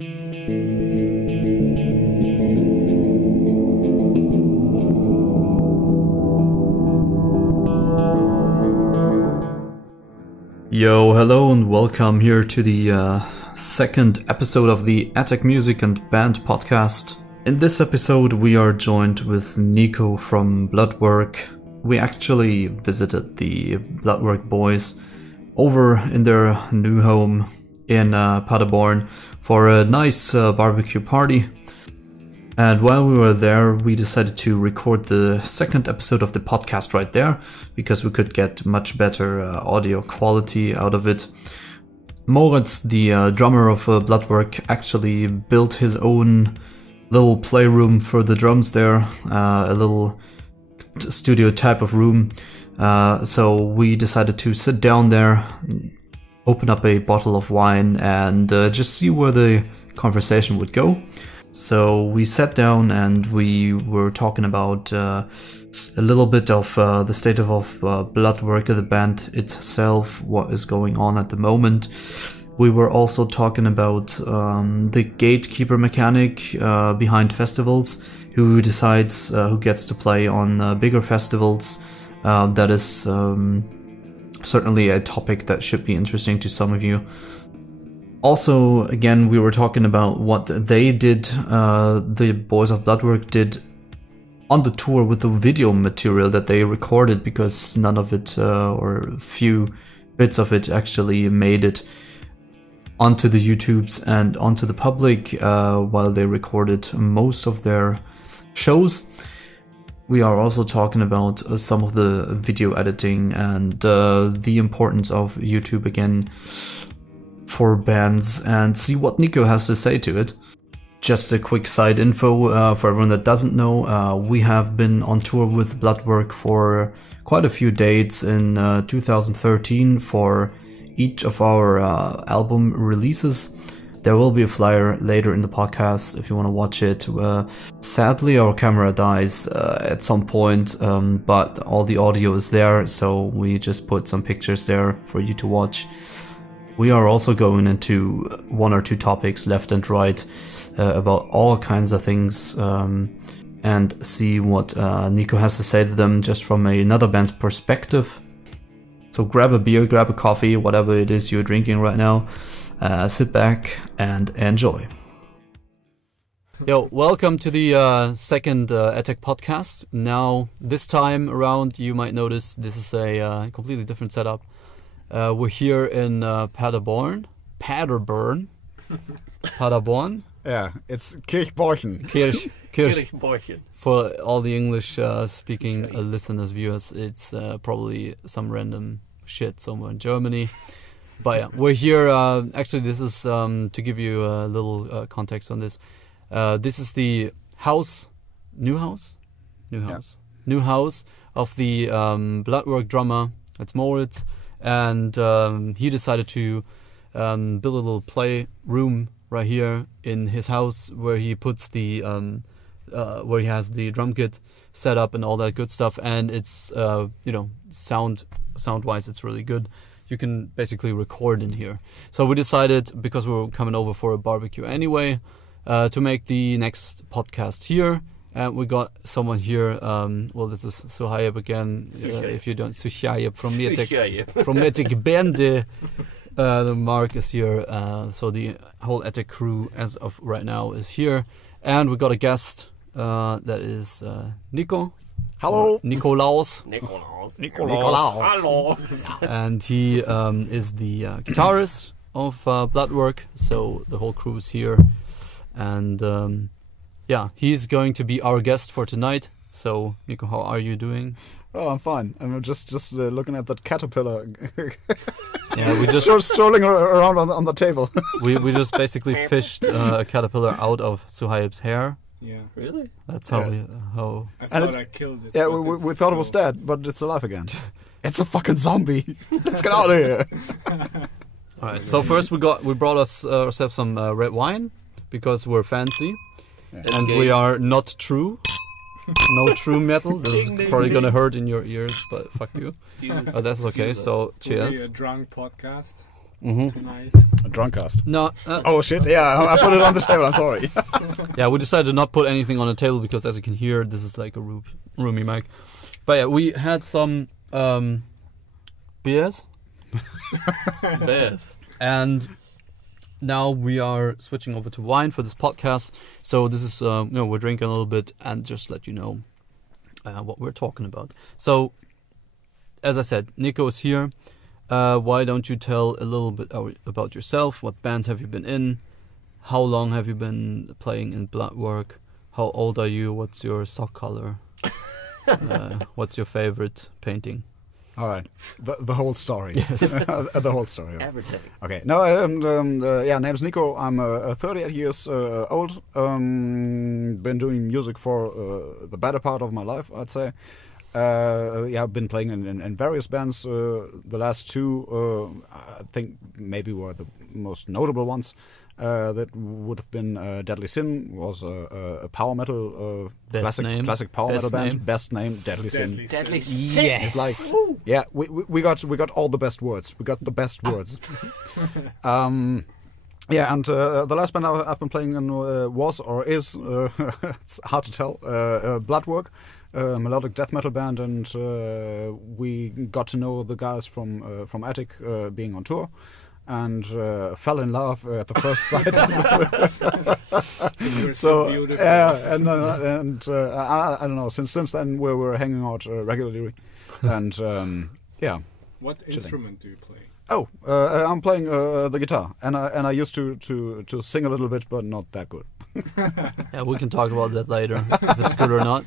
Yo, hello and welcome here to the second episode of the Etecc Music Band Podcast. In this episode we are joined with Niko from Bloodwork. We actually visited the Bloodwork boys over in their new home in Paderborn for a nice barbecue party. And while we were there, we decided to record the second episode of the podcast right there, because we could get much better audio quality out of it. Moritz, the drummer of Bloodwork, actually built his own little playroom for the drums there, a little studio type of room. So we decided to sit down there, open up a bottle of wine, and just see where the conversation would go. So we sat down and we were talking about a little bit of the state of Bloodwork, the band itself, what is going on at the moment. We were also talking about the gatekeeper mechanic behind festivals, who decides who gets to play on bigger festivals. That is certainly a topic that should be interesting to some of you. Also, again, we were talking about what they did, the boys of Bloodwork did on the tour with the video material that they recorded, because none of it, or few bits of it, actually made it onto the YouTubes and onto the public while they recorded most of their shows. We are also talking about some of the video editing and the importance of YouTube again for bands, and see what Niko has to say to it. Just a quick side info for everyone that doesn't know, we have been on tour with Bloodwork for quite a few dates in 2013 for each of our album releases. There will be a flyer later in the podcast if you want to watch it. Sadly, our camera dies at some point, but all the audio is there, so we just put some pictures there for you to watch. We are also going into one or two topics left and right about all kinds of things, and see what Niko has to say to them just from another band's perspective. So grab a beer, grab a coffee, whatever it is you're drinking right now. Sit back and enjoy. Yo, welcome to the second Etecc podcast. Now, this time around, you might notice this is a completely different setup. We're here in Paderborn. Yeah, it's Kirchborchen. Kirchborchen. For all the English-speaking listeners, viewers, it's probably some random shit somewhere in Germany. But yeah, we're here. Actually, this is to give you a little context on this. This is the new house of the Bloodwork drummer. It's Moritz. And he decided to build a little play room right here in his house, where he puts the where he has the drum kit set up and all that good stuff. And it's sound wise, it's really good. You can basically record in here. So we decided, because we were coming over for a barbecue anyway, to make the next podcast here. And we got someone here. Well, this is Souhaieb again. If you don't, Souhaieb from Etecc Band. The Marc is here. So the whole Etecc crew, as of right now, is here, and we got a guest that is Niko. Hello, Nikolaus. Hello. And he is the guitarist of Bloodwork. So the whole crew is here, and. Yeah, he's going to be our guest for tonight. So, Niko, how are you doing? Oh, I'm fine. I'm just looking at that caterpillar. Yeah, we just strolling around on the table. we just basically fished a caterpillar out of Souhaieb's hair. Yeah, really? That's how I thought I killed it. Yeah, we thought it was dead, but it's alive again. It's a fucking zombie. Let's get out of here. All right. So first we brought ourselves some red wine, because we're fancy. Yeah. And we are not true. No true metal. This is probably gonna hurt in your ears, but fuck you. That's okay. So cheers. We're a drunk podcast. tonight. A drunkcast. No. Oh shit! Yeah, I put it on the table. I'm sorry. Yeah, we decided to not put anything on the table because, as you can hear, this is like a roomy mic. But yeah, we had some beers. Beers. And now we are switching over to wine for this podcast. So this is, we're drinking a little bit and just let you know what we're talking about. So, as I said, Niko is here. Why don't you tell a little bit about yourself? What bands have you been in? How long have you been playing in Bloodwork? How old are you? What's your sock color? What's your favorite painting? All right, the whole story. Yes, the whole story. Everything. Okay. No, name's Niko. I'm 38 years old. Been doing music for the better part of my life, I'd say. I've been playing in various bands. The last two, I think, maybe were the most notable ones. That would have been Deadly Sin, was a power metal classic power metal band. Best name, Deadly Sin. Deadly Sin. Yes. It's like, yeah, we got all the best words. We got the best words. Yeah, and the last band I've been playing in was or is it's hard to tell. Bloodwork, melodic death metal band, and we got to know the guys from Etecc being on tour. And fell in love at the first sight. So yeah, and I don't know. Since then we were hanging out regularly, and yeah. What instrument do you play? Oh, I'm playing the guitar, and I used to sing a little bit, but not that good. Yeah, we can talk about that later if it's good or not.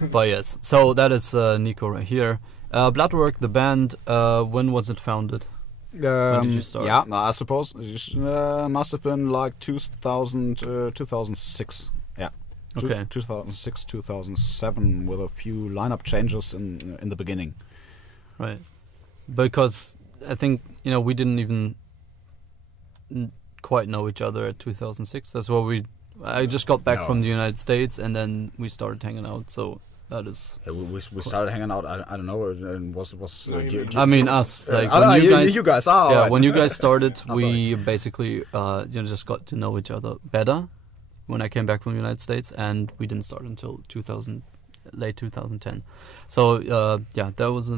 But yes, so that is Niko right here. Bloodwork, the band. When was it founded? When did you start? Yeah, I suppose it must have been like 2006. Yeah. Okay. 2006, 2007, with a few lineup changes in the beginning. Right. Because I think we didn't even quite know each other at 2006. That's what I just got back from the United States, and then we started hanging out. So. That is. Yeah, we started hanging out. I don't know. And was. I mean us. Like when you guys. Yeah, right. when you guys started, we basically just got to know each other better. When I came back from the United States, and we didn't start until late 2010. So that was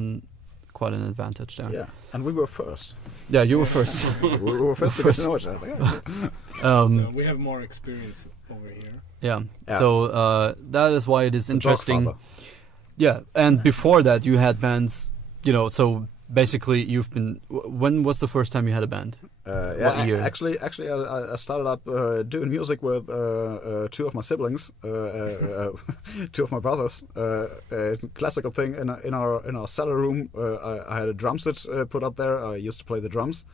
quite an advantage there. Yeah, and we were first. Yeah, you were first. we were first to get to know each other. So we have more experience over here. Yeah. So that is why it is interesting. Yeah, and before that you had bands, so basically you've been. When was the first time you had a band? What year? Actually, I started up doing music with two of my siblings, two of my brothers. Classical thing in our cellar room. I had a drum set put up there. I used to play the drums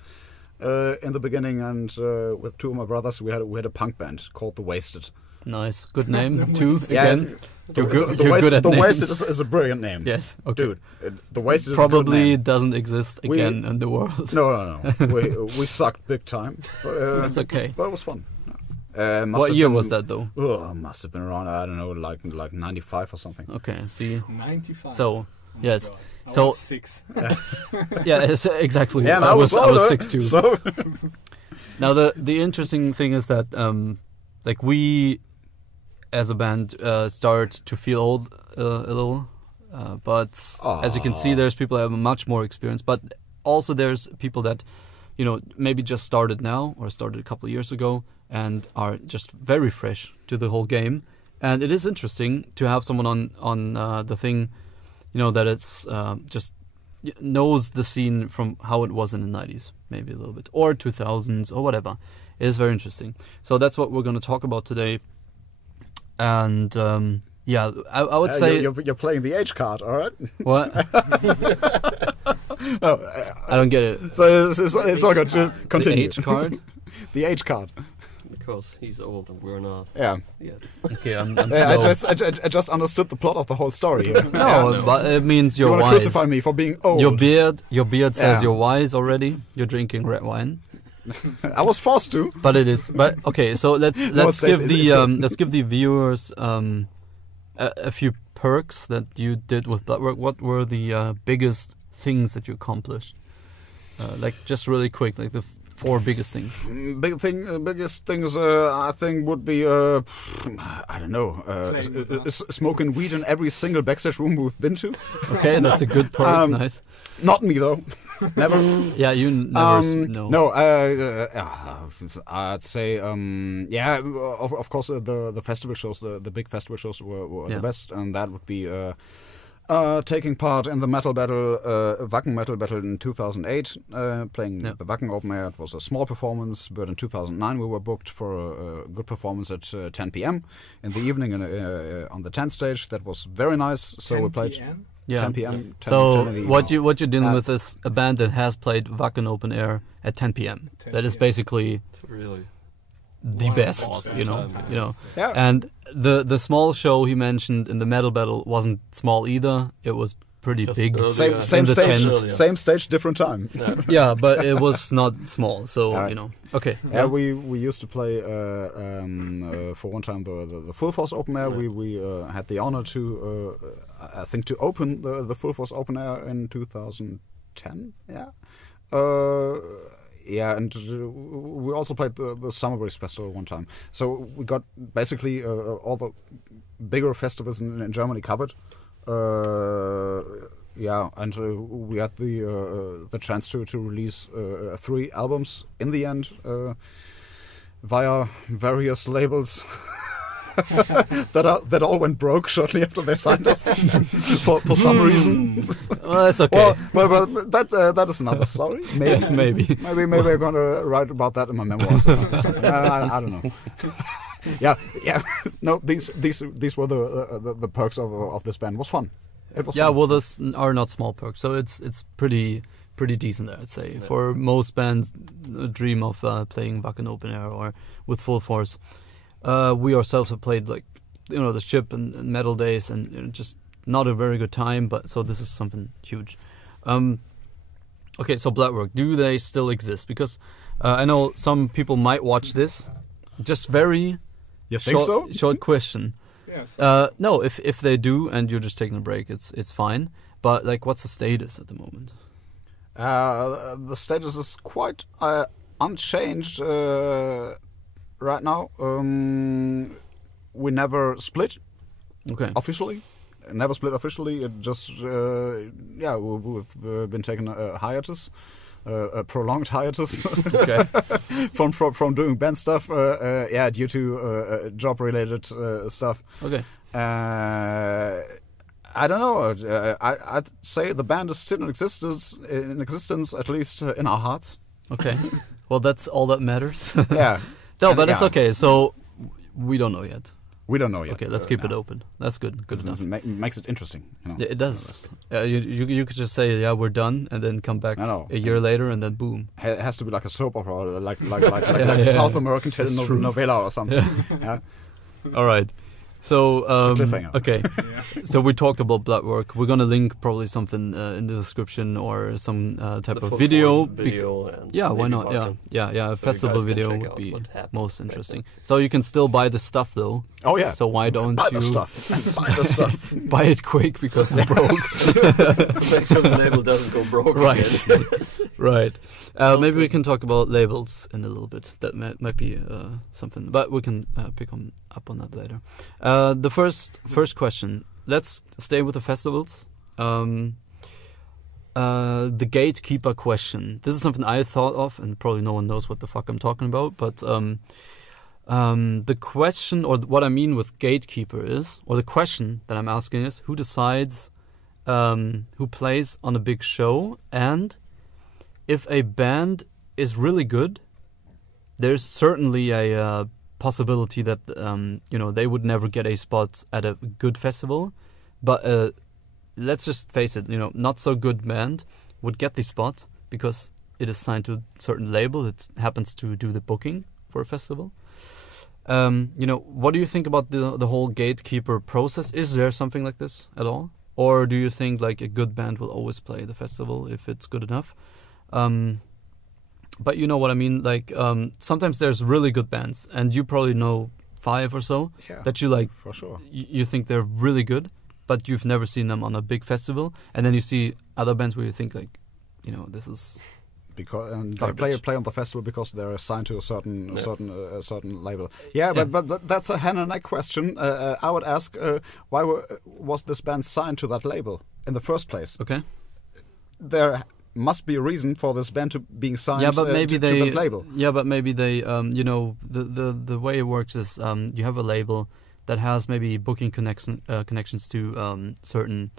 in the beginning, and with two of my brothers, we had a punk band called The Wasted. Nice, good name too. Again, you're good at the names. Wasted is a brilliant name. Yes, okay. Dude, The Wasted is probably a good name. Doesn't exist again in the world. No. we sucked big time. That's okay. But it was fun. What year was that though? Must have been around, I don't know, like 95 or something. Okay, see. 95. So yes, I was 6. Yeah, exactly. Yeah, I was 6 too. So. Now the interesting thing is that like we, as a band, start to feel old a little, but as you can see, there's people that have much more experience. But also there's people that, maybe just started now or started a couple of years ago and are just very fresh to the whole game. And it is interesting to have someone on the thing, that it's just knows the scene from how it was in the 90s, maybe a little bit, or 2000s or whatever. It is very interesting. So that's what we're going to talk about today. And I would say you're playing the age card, all right? What? I don't get it. So it's all good. Continue. The age card. The age card. Because he's old and we're not. Yeah. Okay, I'm slow. I just understood the plot of the whole story. No, but it means you're wise. You wise. want to crucify me for being old. Your beard says you're wise already. You're drinking red wine. I was forced to. But it is. But okay, so let's give the viewers a few perks that you did with Bloodwork. What were the biggest things that you accomplished? Like just really quick, like the 4 biggest things. Biggest things I think would be I don't know, smoking weed in every single backstage room we've been to. Okay, that's a good part. Nice. Not me though. Never. Yeah, you never. No. I'd say of course the festival shows, the big festival shows were the best, and that would be taking part in the metal battle, Wacken Metal Battle in 2008, playing the Wacken Open Air. It was a small performance, but in 2009 we were booked for a good performance at 10 p.m. in the evening on the 10th stage. That was very nice. So we played 10 p.m. So what you're dealing with is a band that has played Wacken Open Air at 10 p.m. That is basically the best, awesome you know. Yeah. And the small show he mentioned in the metal battle wasn't small either. It was pretty big. Same stage, different time. Yeah, but it was not small. So okay. Yeah, we used to play for one time the Full Force Open Air. We had the honor to I think to open the Full Force Open Air in 2010. Yeah. And we also played the Summer Breeze Festival one time. So we got basically all the bigger festivals in Germany covered. And we had the chance to release 3 albums in the end via various labels. that all went broke shortly after they signed us for some reason. Well, that's okay. Well, that is another story. Maybe. Yes, maybe I'm going to write about that in my memoirs. I don't know. Yeah. No, these were the perks of this band. It was fun. It was fun. Well, those are not small perks, so it's pretty decent, I'd say. Yeah. For most bands, dream of playing Wacken Open Air or with Full Force. We ourselves have played the Ship and Metal Days, and just not a very good time. But so this is something huge. Okay, so Bloodwork, do they still exist? Because I know some people might watch this. Just very short question. Yes. No, if they do and you're just taking a break, it's fine. But what's the status at the moment? The status is quite unchanged. Right now, we never split. Okay. Officially, never split officially. It just we've been taking a hiatus, a prolonged hiatus. Okay. from doing band stuff. Due to job related stuff. Okay. I don't know. I'd say the band is still in existence, at least in our hearts. Okay. Well, that's all that matters. Yeah. No, but it's okay. So we don't know yet. We don't know yet. Okay, let's keep it open. That's good. Good enough. Makes it interesting. Yeah, it does. You could just say, we're done, and then come back a year later, and then boom. It has to be like a soap opera, like a South American telenovela or something. Yeah. All right. So it's a cliffhanger. Okay. So we talked about Bloodwork. We're gonna link probably something in the description or some type of video. Why not? Wacken. Yeah. A festival video would be most interesting. So you can still buy the stuff though. Oh yeah. So why don't buy you the stuff? Buy it quick because I'm broke. Make sure the label doesn't go broke. Right. Right. Maybe we can talk about labels in a little bit. That might be something, but we can pick up on that later. The first question. Let's stay with the festivals. The gatekeeper question. This is something I thought of, and probably no one knows what the fuck I'm talking about. But the question, or what I mean with gatekeeper is, or the question that I'm asking is, who decides who plays on a big show, and if a band is really good, there's certainly a possibility that they would never get a spot at a good festival, but let's just face it, not so good band would get the spot because it is signed to a certain label that happens to do the booking for a festival. What do you think about the whole gatekeeper process? Is there something like this at all, or do you think a good band will always play the festival if it's good enough? But you know what I mean? Sometimes there's really good bands, and you probably know 5 or so that you like. For sure. You think they're really good, but you've never seen them on a big festival. And then you see other bands where you think this is because they play on the festival because they're assigned to a certain label. Yeah, but that's a hen and egg question. I would ask why was this band signed to that label in the first place? Okay, there must be a reason for this band to being signed to that label. Yeah, but maybe they the way it works is you have a label that has maybe booking connections to certain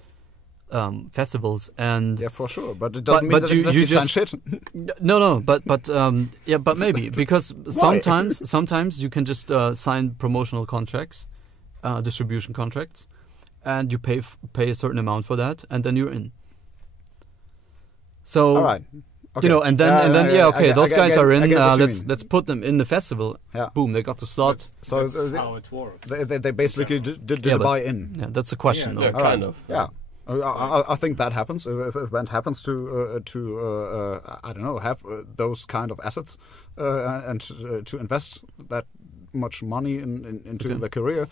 festivals, and yeah, for sure, but it doesn't mean that you sign shit. No, but maybe because sometimes you can just sign promotional contracts, distribution contracts, and you pay a certain amount for that, and then you're in. So all right. Okay. And then those guys are in. Let's put them in the festival. Yeah. Boom, they got the slot. So that's how it works. They basically did a buy-in. Yeah, that's a question. Yeah, kind of. Yeah. I think that happens if a band happens to I don't know, have those kind of assets and to invest that much money into their career.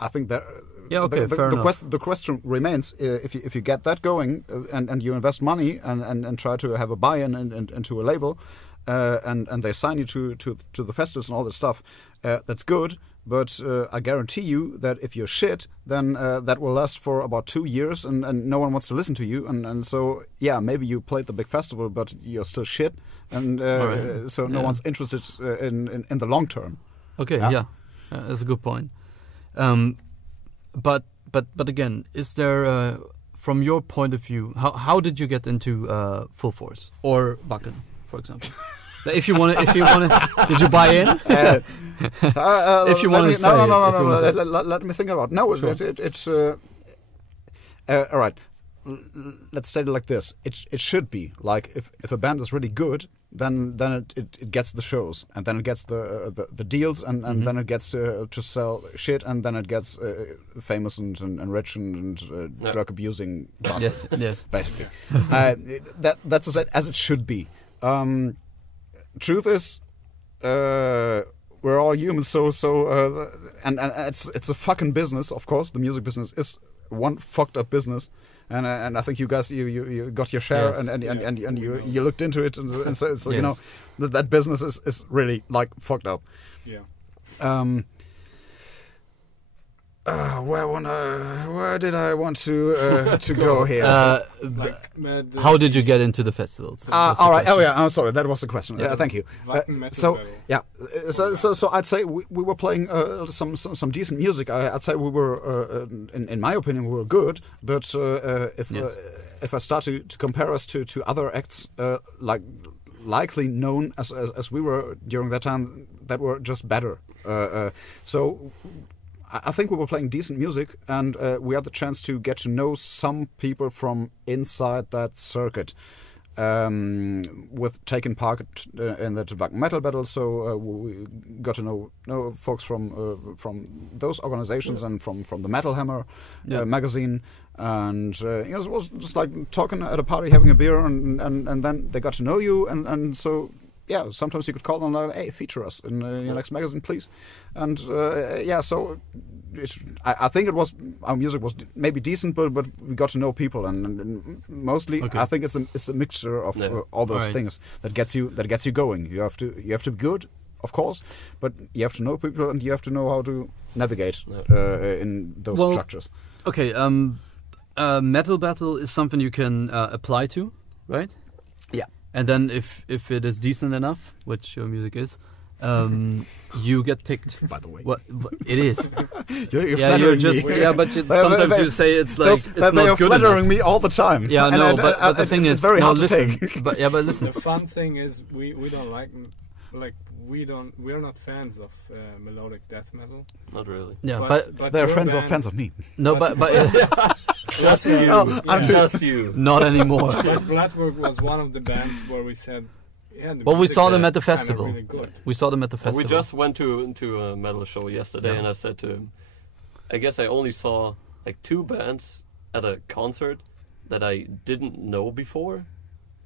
I think that the question remains if you get that going and you invest money and try to have a buy-in into a label and they sign you to the festivals and all this stuff, that's good. But I guarantee you that if you're shit, then that will last for about 2 years and no one wants to listen to you. And so, yeah, maybe you played the big festival, but you're still shit. And so no one's interested in the long term. Okay, yeah. That's a good point. But again, is there, from your point of view, how did you get into Full Force or Wacken, for example? If you want to, did you buy in? If you want to say, no. Let me think about it. No, sure. It's all right. Let's say it like this. It should be like if a band is really good, then it gets the shows, and then it gets the deals, and then it gets to sell shit, and then it gets famous and rich and drug abusing bastards. Yes. Basically, that's as it should be. Truth is, we're all humans, and it's a fucking business. Of course, the music business is one fucked up business, and I think you guys you got your share, and you looked into it, and so yes. You know that business is really like fucked up. Yeah. Where did I want to go here? How did you get into the festivals? All right. Oh yeah. I'm sorry. That was the question. Yeah. Thank you. So I'd say we were playing some decent music. I'd say we were, in my opinion, we were good. But if I start to compare us to other acts likely known as we were during that time, that were just better. So I think we were playing decent music, and we had the chance to get to know some people from inside that circuit, with taking part in the Wacken Metal Battle. So we got to know folks from those organizations and from the Metal Hammer magazine, and it was just like talking at a party, having a beer, and then they got to know you, and so. Yeah, sometimes you could call them like, hey, feature us in your next magazine, please. And so I think our music was maybe decent, but we got to know people, and mostly I think it's a mixture of all those things that gets you going. You have to be good, of course, but you have to know people, and you have to know how to navigate in those structures. Okay, Metal Battle is something you can apply to, right? Yeah. And then if it is decent enough, which your music is, you get picked. By the way, what it is. you're just me. Yeah, but sometimes you say it's like it's not they are good flattering enough. me all the time. Yeah, no, but the thing is, very hard to take. But listen. The fun thing is we don't we are not fans of melodic death metal. Not really. Yeah, but they're fans of me. No, but just you. Just you. Not anymore. But Bloodwork was one of the bands where we said. We saw them at the festival. Really good. We saw them at the festival. We just went to a metal show yesterday, and I said to him, I guess I only saw like 2 bands at a concert that I didn't know before,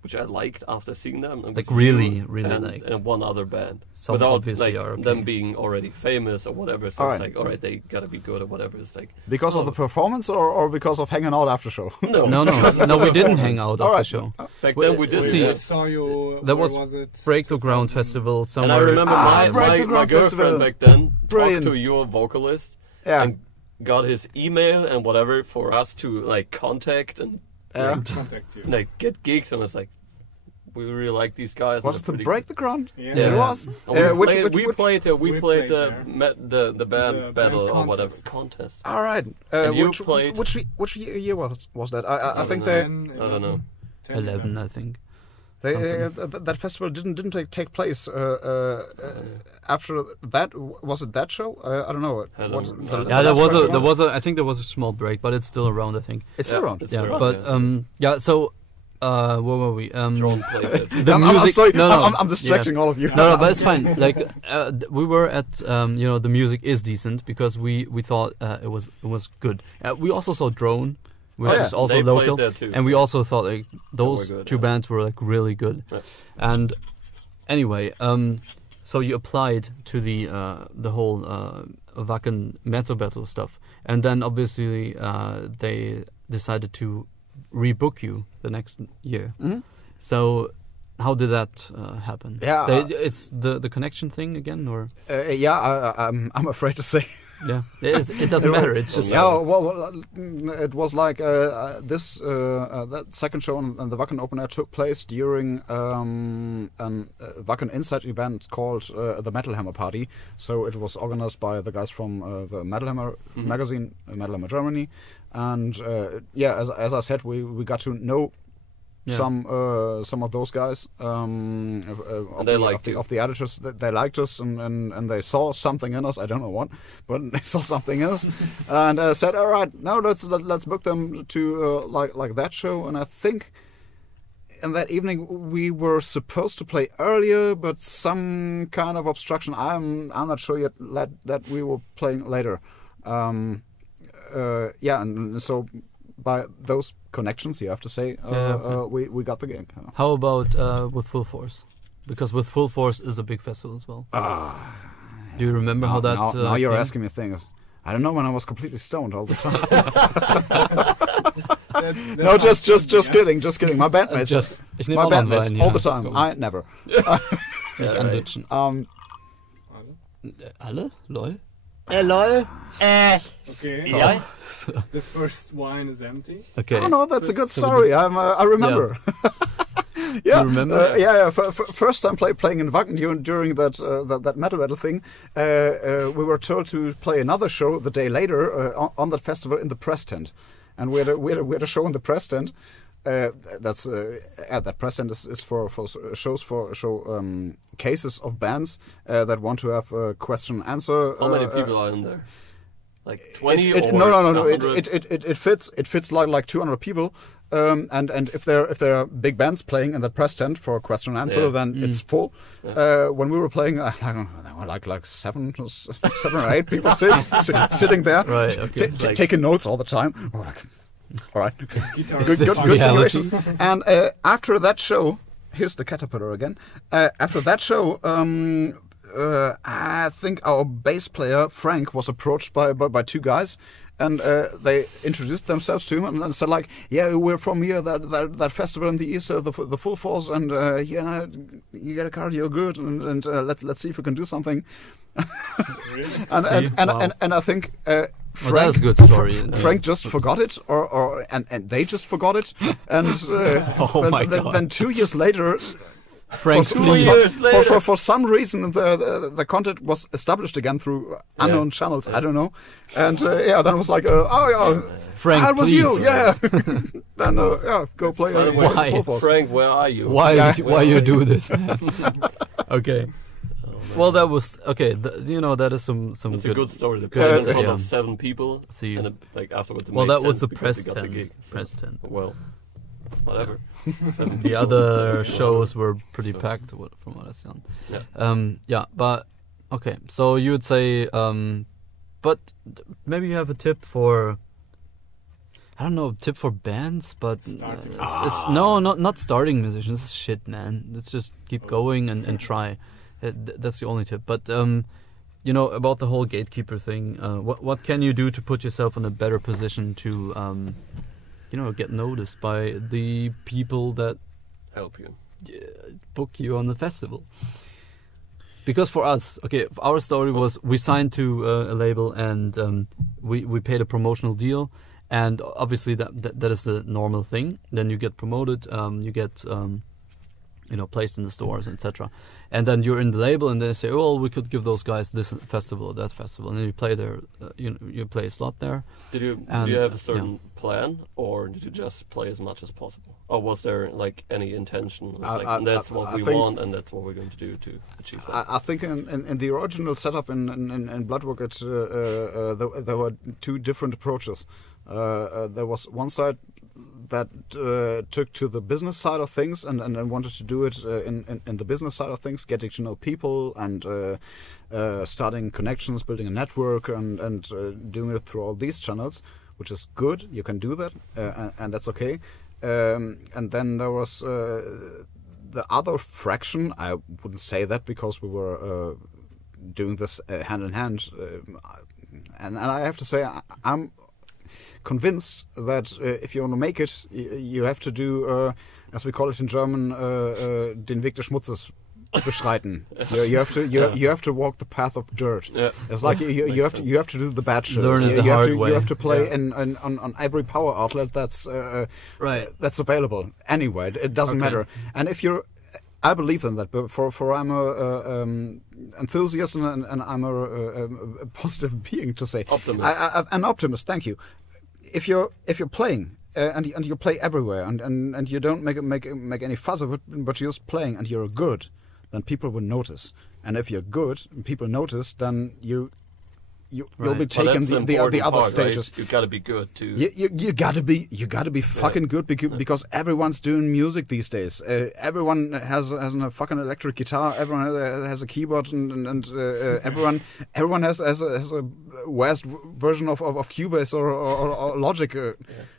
which I liked after seeing them. Like really and, liked. And one other band. Some without obviously like are okay. them being already famous or whatever. So All it's right. like, all right, they gotta be good or whatever. It's like Because of the performance or because of hanging out after show? No, we didn't hang out All after right. show. Back then we did See, I saw you. there where was it? Break the Ground Festival And somewhere. I remember Break the my Ground girlfriend Festival. back then Brilliant. talked to your vocalist Yeah. and got his email and whatever for us to like contact and Yeah. Contact you. like get gigs, and I was like, we really like these guys. Was and it they're the pretty Break the Ground? Yeah. It Yeah. was. And Uh, we which- played, which- we which- played, we we played played the band The battle band or whatever contest. contest. All right. And you which, played- which year was that? I think they 11. 11, I think. that festival didn't take place after that. Was it that show? I don't know. I don't What- know. the- Yeah, the last there one? was a. I think there was a small break, but it's still around. I think. It's Yeah, around. it's Yeah, around, but yeah. So, where were we? John played it. The I'm music. sorry. No, no, I'm distracting all of you. No, but it's fine. Like we were at, the music is decent because we thought it was good. We also saw Drone, which yeah. is also They played local, there too. and we also thought like those good, two yeah. bands were like really good. Yeah. And anyway, so you applied to the whole Wacken metal battle stuff, and then obviously they decided to rebook you the next year. Mhm. So how did that happen? Yeah, It's the connection thing again, or I'm afraid to say. yeah, it doesn't matter. It's just Yeah, well, it was like that second show on the Wacken Open Air took place during a Wacken Inside event called the Metal Hammer Party. So it was organized by the guys from the Metal Hammer magazine, Metal Hammer Germany, and as I said, we got to know. Yeah. Some of those guys liked of the editors, they liked us and they saw something in us. I don't know what, but they saw something in us and said, "All right, now let's book them to like that show." And I think in that evening we were supposed to play earlier, but some kind of obstruction. I'm not sure yet that we were playing later. And so by those connections, you have to say, we got the gig. How about with Full Force? Because with Full Force is a big festival as well. Do you remember how that? Now you're came? asking me things. I don't know when I was completely stoned all the time. No, just kidding. My bandmates, Ich nehme my auch noch einen bandmates Wein, all ja. the time. I never. Nicht anditschen. Alle? Lol? Lol. Okay. Ja. The first wine is empty. Okay. Oh no, that's a good story. I remember. Yeah, You remember? First time playing in Wacken during that metal battle thing, we were told to play another show the day later on that festival in the press tent, and we had a show in the press tent. That press tent is for cases of bands that want to have a question answer. How many people are in there? Like 20 or No. 100? It fits like 200 people. And if there are big bands playing in the press tent for a question and answer, then it's full. When we were playing, I don't know, there were like seven or eight people sitting there, Right, okay. taking notes all the time. We're like, all right, Guitar good reality? situations. And after that show, here's the caterpillar again. After that show, I think our bass player Frank was approached by two guys. And they introduced themselves to him and said, like, "Yeah, we're from here, that festival in the east, the Full Force, and you get a car, you're good, and let's see if we can do something." and I think Frank, that's a good story. Frank just forgot it, and they just forgot it, and my God. then 2 years later. Frank, For some reason, the content was established again through unknown channels. I don't know, and then it was like, Frank, it was please. you, yeah. Then go play. By the way, Why? Full Force. Frank, where are you? Why you do this, man? Okay. Well, that was okay. That is some It's good. a good story. The Yeah, in front yeah. of 7 people, See. and afterwards. It Well, made that was sense the because press they got the tent. gig, so- Press tent. Well, whatever. 7 The people, other so- shows were pretty So- packed, from what I saw. Yeah. But okay. So you would say, but maybe you have a tip for. I don't know, tip for bands, but Starting. it's no, not starting musicians. It's shit, man. Let's just keep going and try. That's the only tip. But you know, about the whole gatekeeper thing, what can you do to put yourself in a better position to you know, get noticed by the people that Help you. book you on the festival? Because for us, okay, our story was we signed to a label and we paid a promotional deal, and obviously that is the normal thing. Then you get promoted, you get you know, placed in the stores, etc. And then you're in the label, and they say, oh, well, we could give those guys this festival or that festival, and then you play there, you play a slot there. Did you have a certain plan, or did you just play as much as possible, or was there like any intention? That's what we want, and that's what we're going to do to achieve that. I think in the original setup in Bloodwork, there were two different approaches. There was one side that took to the business side of things and wanted to do it in the business side of things, getting to know people and starting connections, building a network and doing it through all these channels, which is good. You can do that, and that's okay. And then there was the other fraction. I wouldn't say that because we were doing this hand in hand. And I have to say, I'm convinced that if you want to make it, you have to do, as we call it in German, den Weg des Schmutzes beschreiten. You have to walk the path of dirt. Yeah. It's like you have to do the bad shit. Learn it the hard way. You have to play on every power outlet that's right. That's available anyway. It doesn't matter. And if you're, I believe in that. But for I'm a enthusiast and I'm a positive being to say. Optimist. An optimist. Thank you. If you're playing and you play everywhere and you don't make any fuss of it, but you're just playing and you're good, then people will notice. And if you're good and people notice, then you'll be taking the other stages. Right? You gotta be good too. You gotta be fucking good because everyone's doing music these days. Everyone has a fucking electric guitar. Everyone has a keyboard and everyone has a worst version of Cubase or Logic.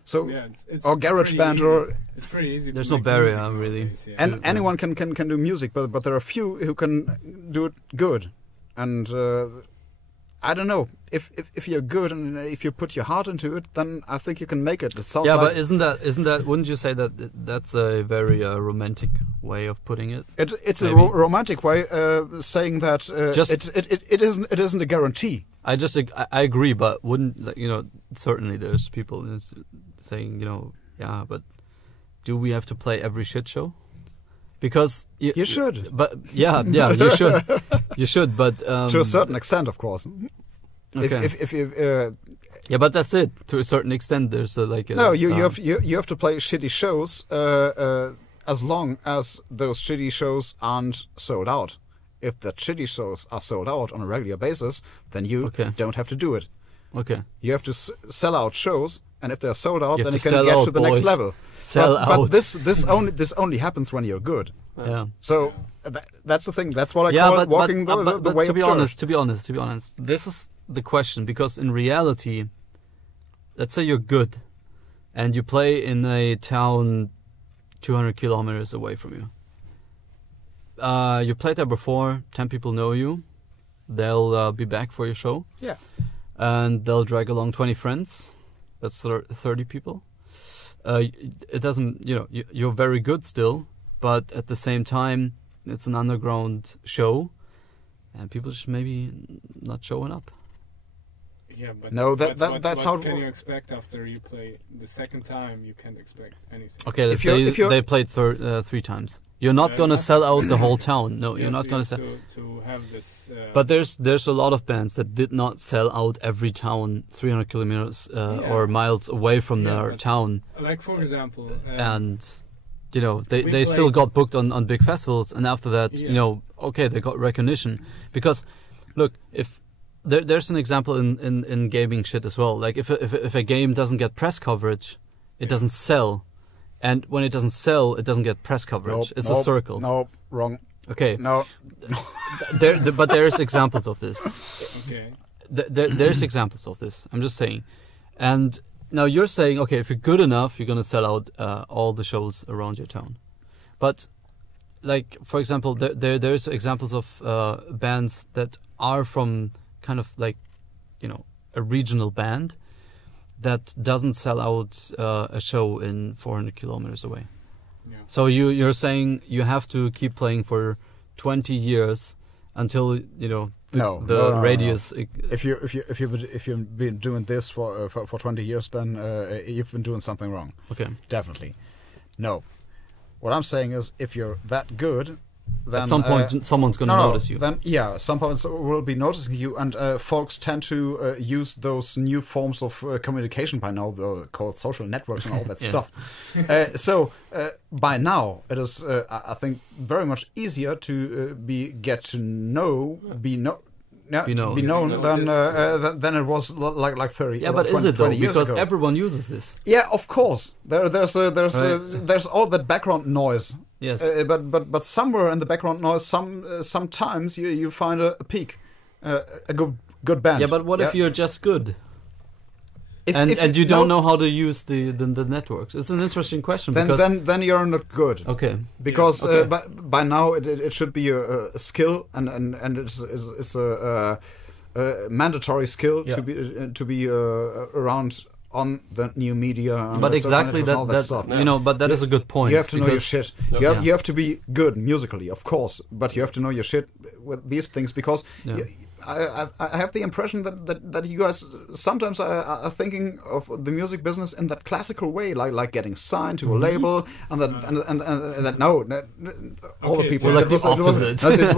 So it's or GarageBand or it's pretty easy. There's no barrier really. And anyone can do music, but there are few who can do it good. And I don't know, if you're good and if you put your heart into it, then I think you can make it. It sounds but isn't that? Wouldn't you say that that's a very romantic way of putting it? It's maybe a romantic way saying that it isn't a guarantee. I agree, but wouldn't, you know? Certainly, there's people saying, you know, yeah, but do we have to play every shit show? Because you should, but you should, you should, but to a certain extent, of course. Okay. If you but that's it. To a certain extent, there's you have to play shitty shows as long as those shitty shows aren't sold out. If the shitty shows are sold out on a regular basis, then you don't have to do it. Okay. You have to sell out shows, and if they're sold out, then you can get to the next level. But this only happens when you're good. Yeah. So that's the thing. That's what I call walking the way of dirt. To be honest, this is the question, because in reality, let's say you're good, and you play in a town 200 kilometers away from you. You played there before. 10 people know you. They'll be back for your show. Yeah. And they'll drag along 20 friends. That's 30 people. It doesn't, you know, you're very good still, but at the same time, it's an underground show, and people just maybe not showing up. Yeah, but no, that's how. What can you expect after you play the second time? You can't expect anything. Okay, let's say they played 3 times. You're not gonna sell out the whole town. No, you're not gonna sell. To have this. But there's a lot of bands that did not sell out every town 300 kilometers or miles away from their town. Like for example. And you know they still got booked on big festivals, and after that, you know, okay, they got recognition. Because look, if there's an example in gaming shit as well. Like if a game doesn't get press coverage, it doesn't sell. And when it doesn't sell, it doesn't get press coverage. It's a circle. No, wrong. Okay. No. But there's examples of this. Okay. There's examples of this. I'm just saying. And now you're saying, okay, if you're good enough, you're gonna sell out all the shows around your town. But like, for example, there's examples of bands that are from kind of like, you know, a regional band that doesn't sell out a show in 400 kilometers away. Yeah. So you're saying you have to keep playing for 20 years until, you know, the radius. No. If you've been doing this for 20 years, then you've been doing something wrong. Okay. Definitely. No. What I'm saying is, if you're that good, then at some point someone's going to notice you. Then some point will be noticing you, and folks tend to use those new forms of communication by now, called social networks and all that stuff. So by now it is, I think, very much easier to be known than it was like 30. Yeah, but 20, is it though? Because ago. Everyone uses this. Yeah, of course. There's all that background noise. Yes. But somewhere in the background noise, sometimes you find a peak, a good band. Yeah, but what if you're just good? And you don't know how to use the networks? It's an interesting question. Then you're not good. Okay. Because by now it should be a skill, and it's a mandatory skill to be around on the new media. But exactly that stuff. You know. But that is a good point. You have to know your shit. You have to be good musically, of course, but you have to know your shit with these things, because. I have the impression that you guys sometimes are thinking of the music business in that classical way, like getting signed to a label, and that all the people like the opposite. It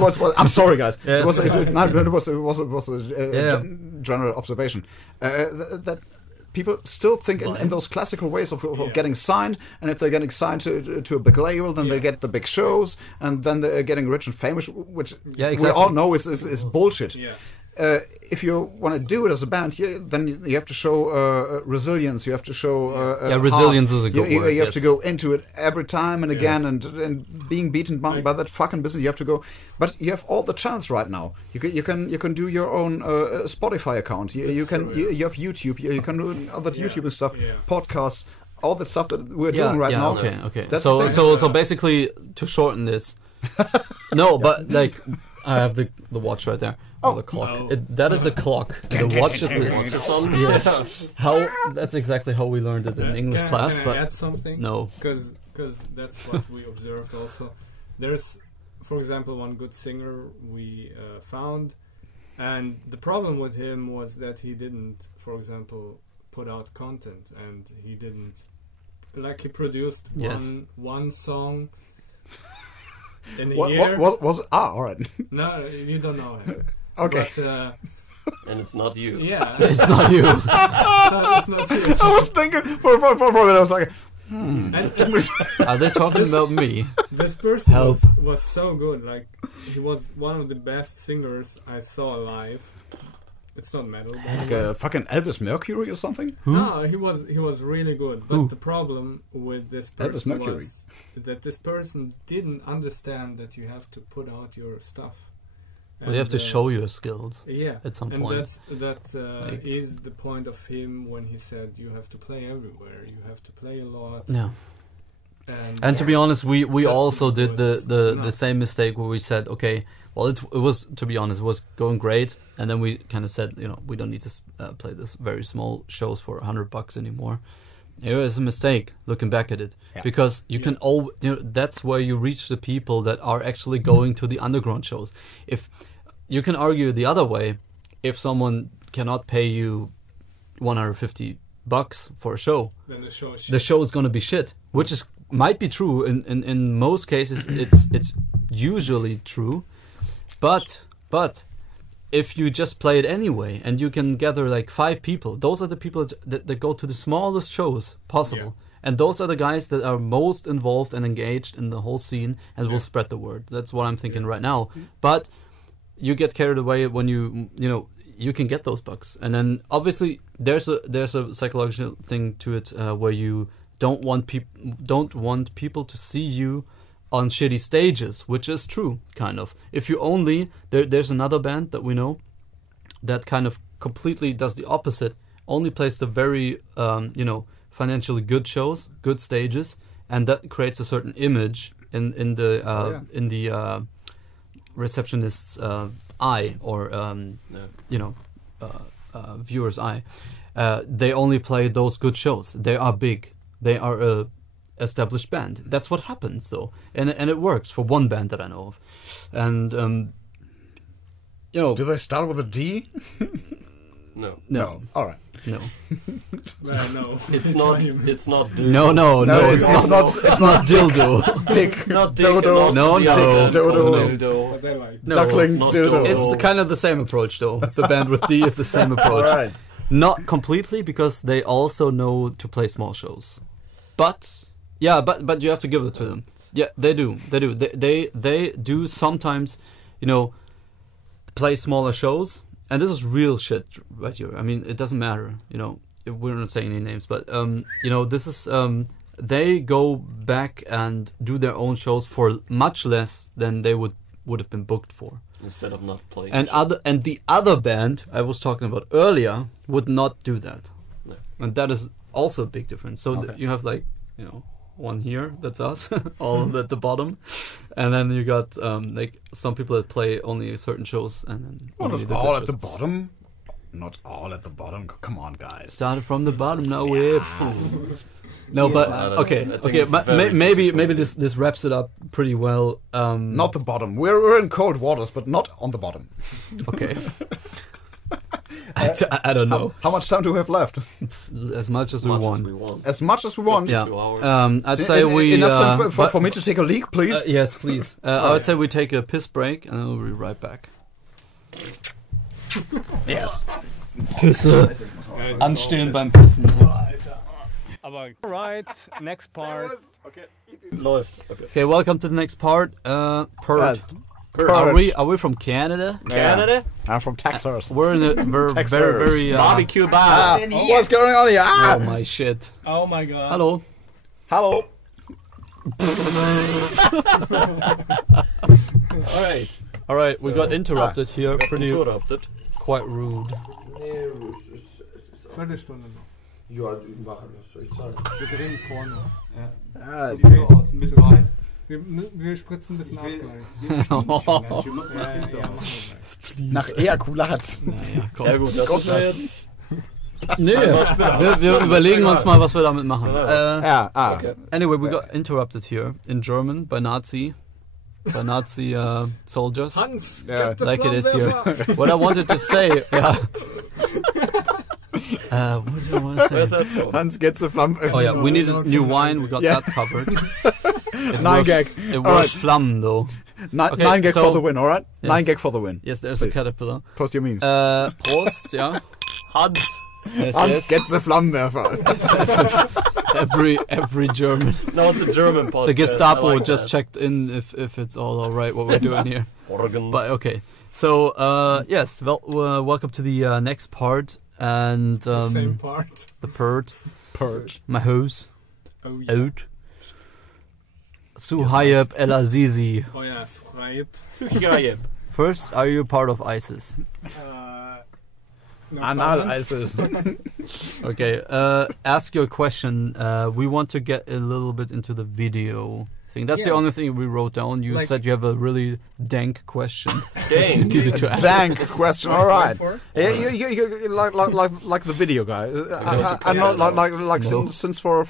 was. I'm sorry, guys. It was a general observation that. People still think in those classical ways of getting signed, and if they're getting signed to a big label, then they get the big shows, and then they're getting rich and famous, which we all know is bullshit. Yeah. If you want to do it as a band, then you have to show resilience. You have to show resilience is a good word. You have to go into it every time and again, and being beaten by that fucking business. You have to go, but you have all the chance right now. You can do your own Spotify account. You have YouTube. You can do other YouTube and stuff, podcasts, all the stuff that we're doing right now. Okay. So basically, to shorten this, but like. I have the watch right there. The clock. Oh. That is a clock. And the watch is this. Yes. That's exactly how we learned it in English class. Can but I add something? No. Because that's what we observed also. There's, for example, one good singer we found, and the problem with him was that he didn't, for example, put out content, and he didn't, like, he produced one song. In a year. Was all right. No, you don't know him. Okay. But, and it's not you. Yeah. It's not you. It's not you. I was thinking for a minute. I was like, Are they talking about me? This person was so good. Like, he was one of the best singers I saw live. It's not metal. Like a fucking Elvis Mercury or something? No, he was really good. But the problem with this person was that this person didn't understand that you have to put out your stuff. Well, you have to show your skills. Yeah, at some point. That is the point of him when he said you have to play everywhere. You have to play a lot. Yeah. And to be honest, we also did the same mistake where we said, okay, well, it was, to be honest, it was going great, and then we kind of said, we don't need to play this very small shows for $100 anymore. It was a mistake looking back at it, because you can that's where you reach the people that are actually going to the underground shows. If you can argue the other way, if someone cannot pay you $150 for a show, then the show is going to be shit, which might be true in most cases. It's usually true, but if you just play it anyway and you can gather like 5 people, those are the people that go to the smallest shows possible, and those are the guys that are most involved and engaged in the whole scene and will spread the word. That's what I'm thinking right now. But you get carried away when you can get those bucks, and then obviously there's a psychological thing to it where you don't want people to see you on shitty stages, which is true, kind of. If you only there's another band that we know that kind of completely does the opposite, only plays the very financially good shows, good stages, and that creates a certain image in the receptionist's eye, or viewer's eye. They only play those good shows. They are big. They are a established band. That's what happens, though, and it works for one band that I know of. And do they start with a D? No. All right. No. No. It's not. It's not. No. It's not dildo. Dick. Not dodo. No. Dildo. But they like. No, duckling dildo. It's kind of the same approach, though. The band with D is the same approach. All right. Not completely, because they also know to play small shows. But you have to give it to them. Yeah, they do. They do sometimes, play smaller shows. And this is real shit right here. I mean, it doesn't matter, we're not saying any names, but, this is, they go back and do their own shows for much less than they would have been booked for. Instead of not playing. And the other band I was talking about earlier would not do that. No. And that is also a big difference. So Okay. you have one here, that's us, all at the bottom, and then you got some people that play only certain shows, and then only Not the all good at the shows. bottom. Not all at the bottom. Come on, guys. Started from the bottom now. No, but okay. it's very Maybe this wraps it up pretty well. Not the bottom. We're in cold waters, but not on the bottom. Okay. I don't know. How much time do we have left? As much as we want. As much as we want. Yeah. 2 hours. I'd say we enough time for me to take a leak, please. Yes, please. I would say we take a piss break, and then we'll be right back. Yes. Pisse. Anstehen beim Pissen. Aber alright, next part. Läuft. Okay, welcome to the next part. Purge. Yes. Are we from Canada? Canada? I'm from Texas. We're in a Texas. very Barbecue bar. What's going on here? oh my shit. Oh my god. Hello. Hello. All right, we got interrupted here. Pretty Interrupted. quite rude. Viertelstunde noch. Ja, die machen das, soll ich sagen. Wir drehen vorne. Ah, Sieht so aus, ein bisschen rein. Wir spritzen ein bisschen ab gleich. Ja, machen wir gleich. nach Ejakulat. Naja, komm. Ja gut, das Gott, ist ja das- jetzt. Nee, wir überlegen uns mal, was wir damit machen. Okay. Anyway, we got interrupted here in German by Nazi soldiers. Hans, Yeah. get the Like it is here. Flammenwerfer. What I wanted to say, what did I want to Where's say? that from? Hans gets the flam. Oh yeah, we needed new wine. We got Yeah. that covered. It Nine was- gag. It All was right. Flammen though. Okay, 9 gag so- for the win, alright? Yes. 9 gag for the win. Yes, there's Please. a caterpillar. Post your memes. Prost, yeah. Hans. Yes, Hans yes. gets the Flammenwerfer. Every German. No, it's a German podcast. The Gestapo I like just that. checked in if it's all right what we're doing here. Organ. But okay, so yes, welcome to the next part and The same part. the purge, Purge. my house, Oh yeah. out. Souhaieb El Azizi. Oh yeah, Souhaieb. Souhaieb. First, are you part of ISIS? No Anal comment. ISIS. Okay, ask your question. We want to get a little bit into the video thing. That's the Yeah. only thing we wrote down. You Like- said you have a really dank question. You Dang. needed to ask. Dank question, alright. For it? Yeah, you like the video guy. I'm not like No. since for a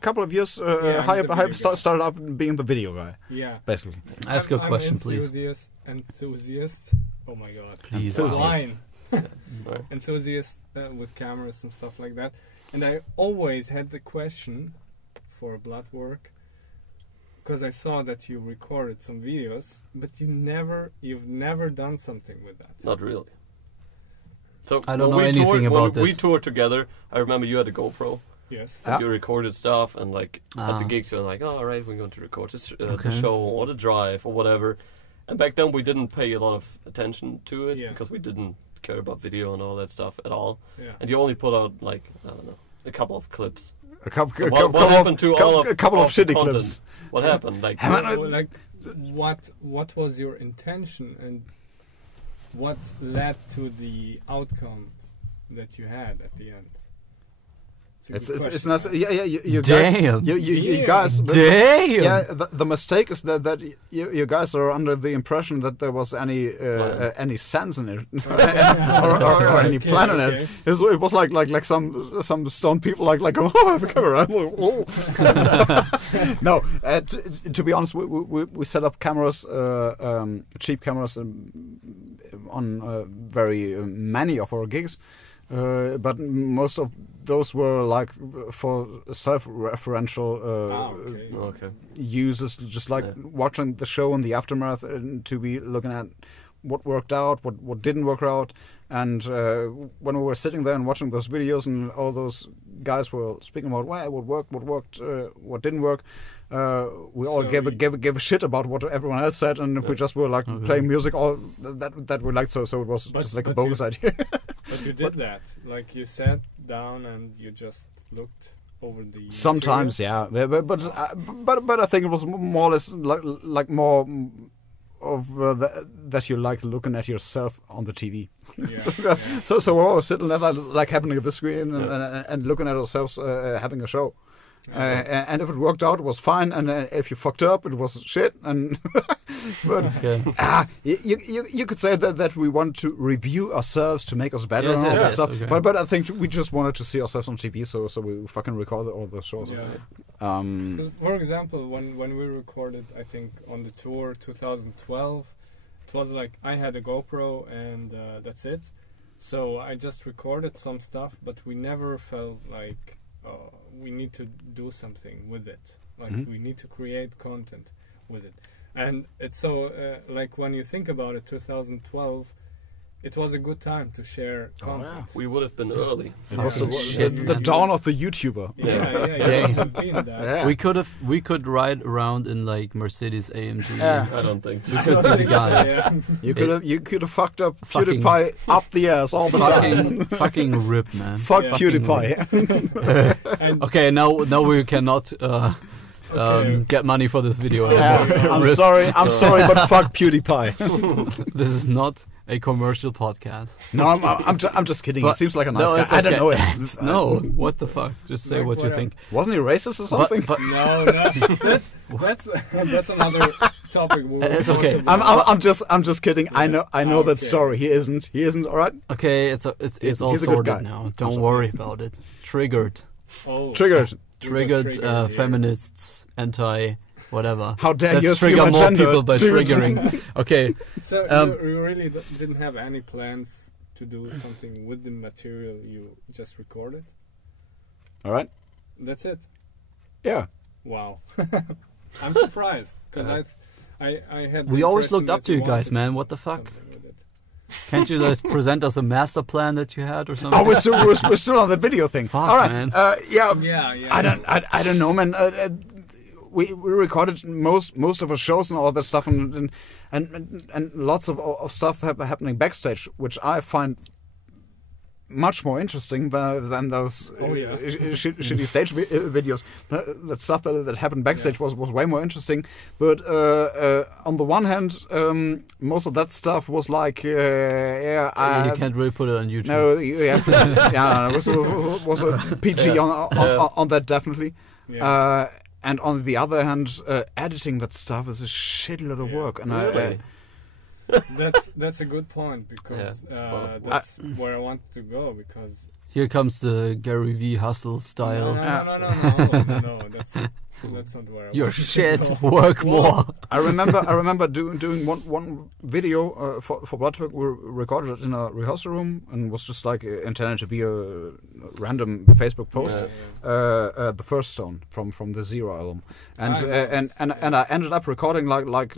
couple of years, the video guy. started up being the video guy, Yeah. basically. Ask your question, please. Enthusiast. Oh my god. Please. It's line. Right. Enthusiast with cameras and stuff like that. And I always had the question for Bloodwork, because I saw that you recorded some videos, but you've never done something with that. Not really. So I don't when know we anything toured, about when We this. toured together. I remember you had a GoPro. Yes. Ah. You recorded stuff, and like at Ah. the gigs, you're like, "Oh, all right, we're going to record this the Okay. show or the drive or whatever." And back then, we didn't pay a lot of attention to it Yeah. because we didn't care about video and all that stuff at all. Yeah. And you only put out like I don't know a couple of clips. A couple, So what happened to all of a couple of the shitty content? clips. What happened? Like Like, what was your intention and what led to the outcome that you had at the end? It's nice. Yeah. You Damn. guys. You guys. Damn. Yeah. The mistake is that you guys are under the impression that there was any sense in it, or any plan in it. It was like some stone people like oh, I have a camera. Oh. No. To be honest, we set up cameras, cheap cameras, on very many of our gigs. But most of those were like for self-referential uses, just like watching the show in the aftermath, and to be looking at what worked out, what didn't work out. And when we were sitting there and watching those videos, and all those guys were speaking about what worked, what didn't work, we all gave a shit about what everyone else said, and we just were like playing music all that we liked. So it was just like a bogus idea. But you did that, like you sat down and you just looked over the. Sometimes, material. but I think it was more or less like more of that you like looking at yourself on the TV. Yeah, So we're all sitting there like happening at the screen and looking at ourselves having a show. And if it worked out, it was fine. And if you fucked up, it was shit. And but you could say that we want to review ourselves to make us better and all that stuff. Okay. But I think we just wanted to see ourselves on TV, so we fucking record all those shows. Yeah. For example, when we recorded, I think on the tour 2012, it was like I had a GoPro and that's it. So I just recorded some stuff, but we never felt like. We need to do something with it. Like we need to create content with it. And it's so like when you think about it, 2012, it was a good time to share content. We would have been early. The dawn of the YouTuber. Yeah. We could ride around in like Mercedes AMG. I don't think so. We could be the guys. You could have fucked up PewDiePie up the ass all the time. Fucking rip, man. Fuck PewDiePie. Okay, now we cannot get money for this video. I'm sorry, but fuck PewDiePie. This is not a commercial podcast. No, I'm just kidding. He seems like a nice guy. I don't know him. No, what the fuck? Just say what you think. Wasn't he racist or something? But no, that's another topic. It's okay. I'm just kidding. I know that story. He isn't. All right. Okay, it's all sorted now. Don't worry about it. Triggered. Triggered feminists, anti whatever. How dare you trigger more people by triggering? Okay. So you really didn't have any plan to do something with the material you just recorded? All right. That's it. Yeah. Wow. I'm surprised because I had. We always looked up to you guys, man. What the fuck? Can't you just present us a master plan that you had or something? Oh, we're still on the video thing. Fuck, all right, man. Yeah. I don't know, man. We recorded most of our shows and all that stuff, and lots of stuff happening backstage, which I find much more interesting than those shitty stage videos. That stuff that happened backstage was way more interesting. But on the one hand, most of that stuff was like, you can't really put it on YouTube. No, it was a PG on that definitely. Yeah. And on the other hand, editing that stuff is a shitload of work. And really? That's a good point because that's where I want to go because here comes the Gary V hustle style. No, that's not where I your want shit to go. work more. I remember doing one video for Bloodwork. We recorded it in a rehearsal room and was just like intended to be a random Facebook post. The first stone from the Zero album, and I ended up recording like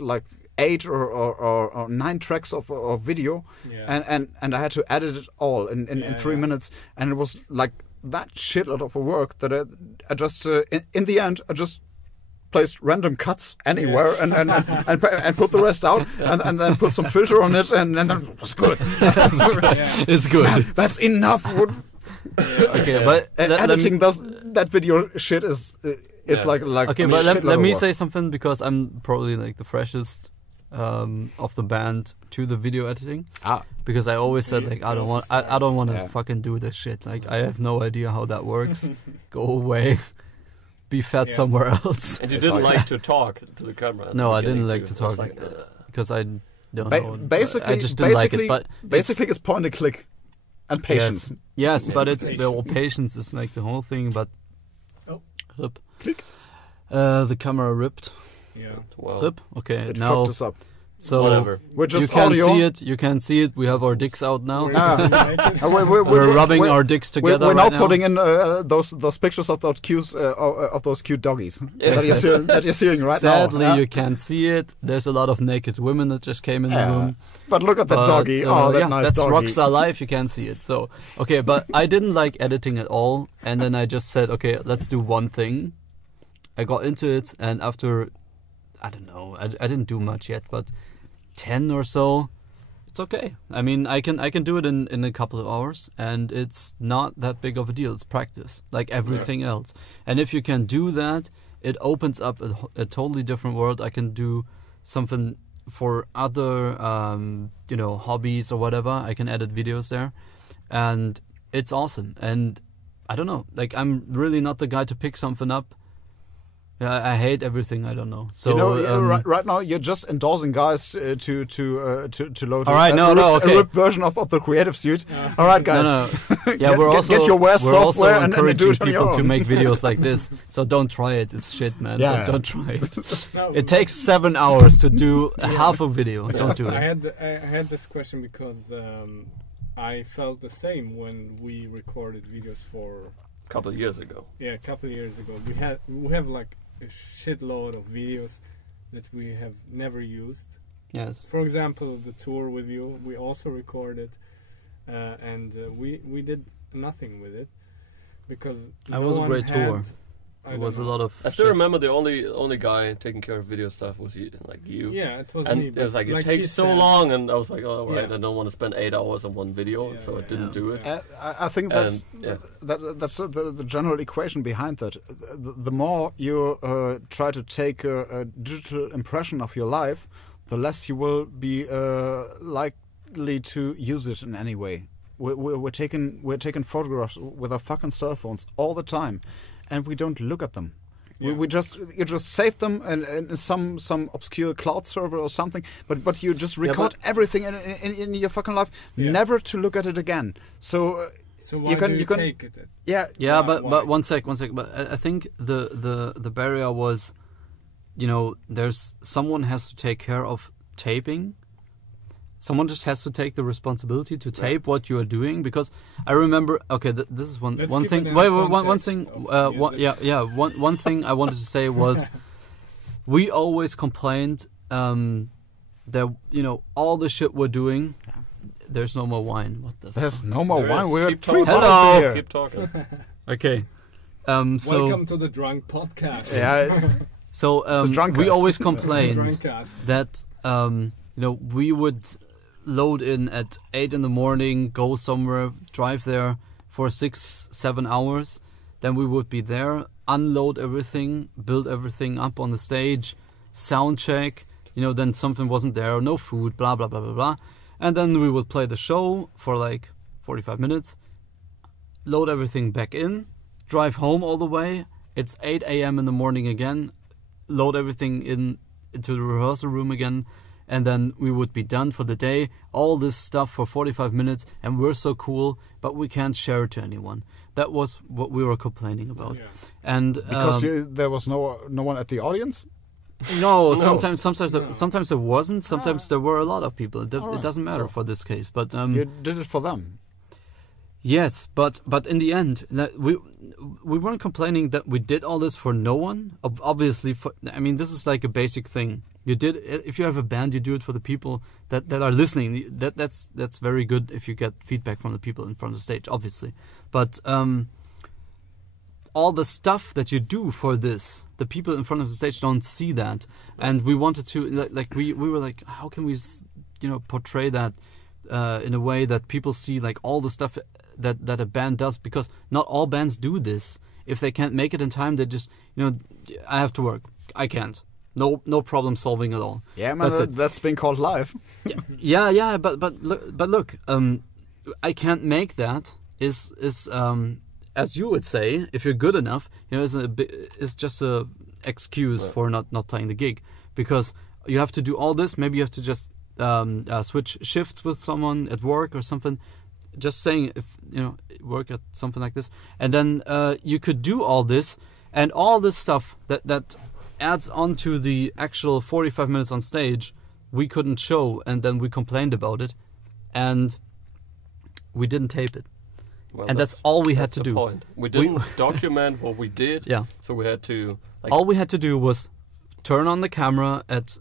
8 or 9 tracks of video, and I had to edit it all in 3 minutes, and it was like that shitload of work that I just in the end I just placed random cuts anywhere and put the rest out and then put some filter on it and then it was good. It's good. That's enough. Okay, but editing that video shit is like okay, but let me say something because I'm probably like the freshest of the band to the video editing. Ah. Because I always said like I don't want to fucking do this shit. Like I have no idea how that works. Go away. Be fat somewhere else. And you didn't like to talk to the camera. No, I didn't like to talk because I don't know. Basically, I just didn't like it. But basically, it's point and click and patience. Yes, but it's patience is like the whole thing. But rip. Click. The camera ripped. Yeah. Well, Rip. Okay, It now fucked us up. so whatever. We're just you can't audio. see it. You can't see it. We have our dicks out now. We're rubbing our dicks together. We're right now putting in those pictures of those cute doggies Yes. that you're seeing right Sadly, now. you can't see it. There's a lot of naked women that just came in the room. But look at the doggy. That nice that's doggy. Rockstar Life. You can't see it. So okay, but I didn't like editing at all. And then I just said, okay, let's do one thing. I got into it, and after I don't know, I didn't do much yet, but 10 or so, it's okay. I mean, I can do it in a couple of hours, and it's not that big of a deal. It's practice, like everything else. And if you can do that, it opens up a totally different world. I can do something for other, hobbies or whatever. I can edit videos there, and it's awesome. And I don't know, like I'm really not the guy to pick something up. Yeah, I hate everything. I don't know. So right now you're just endorsing guys to load. All right, a ripped version of the Creative Suite. All right, guys. No. Yeah, get your Wear software and do it on your people own. to make videos like this. So don't try it. It's shit, man. Yeah. Don't try it. It takes 7 hours to do half a video. Don't do it. I had this question because I felt the same when we recorded videos for A couple of years ago. Yeah, a couple of years ago. We have like a shitload of videos that we have never used. Yes. For example, the tour with you, we also recorded, and we did nothing with it because it was a great tour. It was a lot of. I still remember the only guy taking care of video stuff was you. Yeah, it was and me. It was like it takes so long, and I was like, oh right, I don't want to spend 8 hours on one video, so I didn't do it. I think that's the general equation behind that. The more you try to take a digital impression of your life, the less you will be likely to use it in any way. We're taking photographs with our fucking cell phones all the time. And we don't look at them. Yeah. You just save them in some obscure cloud server or something. But you just record everything in your fucking life, never to look at it again. So why you can take it? Yeah. But one sec. But I think the barrier was, there's someone has to take care of taping. Someone just has to take the responsibility to tape what you are doing, because I remember. Okay, this is one thing. Wait, one thing. One thing I wanted to say was, we always complained that all the shit we're doing. There's no more wine. What the? There's no more wine. We're Keep 3 talking. bottles here. Keep talking. Okay. Welcome to the Drunk Podcast. Yeah. So we always complained that we would load in at 8 in the morning, go somewhere, drive there for 6-7 hours. Then we would be there, unload everything, build everything up on the stage, sound check. Then something wasn't there, no food, blah blah blah blah blah. And then we would play the show for like 45 minutes, load everything back in, drive home all the way. It's 8 a.m. in the morning again, load everything into the rehearsal room again. And then we would be done for the day. All this stuff for 45 minutes, and we're so cool, but we can't share it to anyone. That was what we were complaining about. Yeah. And because there was no one at the audience. No, sometimes there wasn't. Sometimes there were a lot of people. It doesn't matter for this case. But you did it for them. Yes, but in the end, we weren't complaining that we did all this for no one. Obviously, this is like a basic thing. You did. If you have a band, you do it for the people that are listening. That's very good if you get feedback from the people in front of the stage, obviously. But all the stuff that you do for this, the people in front of the stage don't see that. And we wanted to we were like, how can we portray that in a way that people see like all the stuff that a band does, because not all bands do this. If they can't make it in time, they just I have to work. I can't. No problem solving at all. Yeah, man, that's been called live. Yeah. But look, I can't make that. Is as you would say, if you're good enough, is just a excuse for not playing the gig, because you have to do all this. Maybe you have to just switch shifts with someone at work or something. Just saying, if work at something like this, and then you could do all this and all this stuff that adds on to the actual 45 minutes on stage. We couldn't show, and then we complained about it, and we didn't tape it. Well, and that's all we had to do. Point. We didn't document what we did. Yeah. So we had to. All we had to do was turn on the camera at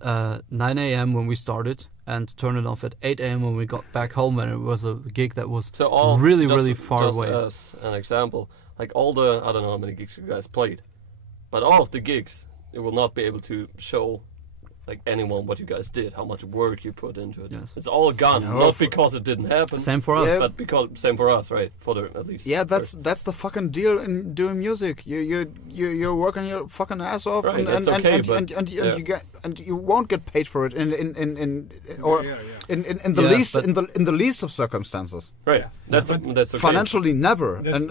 9 a.m. when we started, and turn it off at 8 a.m. when we got back home, and it was a gig that was really far away. As an example, like all the, I don't know how many gigs you guys played, but all of the gigs, it will not be able to show like anyone what you guys did, how much work you put into it. Yes. It's all gone, not because it didn't happen. Same for us. But because same for us, right? For the at least. Yeah, that's the fucking deal in doing music. You're working your fucking ass off, right, and you won't get paid for it in the least of circumstances. Right. That's okay. Financially, never. And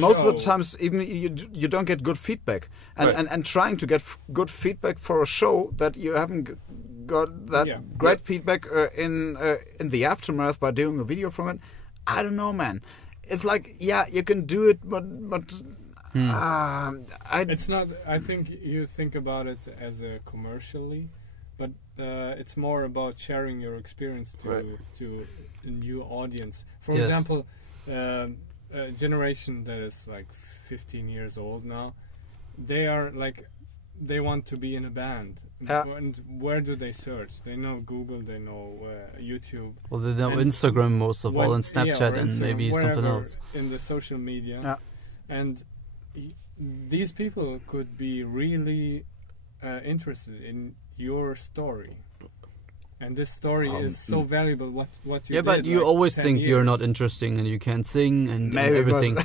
most of the times, even you don't get good feedback. And trying to get good feedback for a show that you haven't got that great feedback in the aftermath by doing a video from it. I don't know, man. It's like, you can do it, but it's not. I think you think about it as a commercially, but it's more about sharing your experience to a new audience. For example, a generation that is like 15 years old now, they are like, they want to be in a band. And where do they search? They know Google, they know YouTube. Well, they know Instagram most of all, and Snapchat, and maybe something else. In the social media. And these people could be really interested in your story. And this story is so valuable. What you did, but you like always think you're not interesting and you can't sing and everything.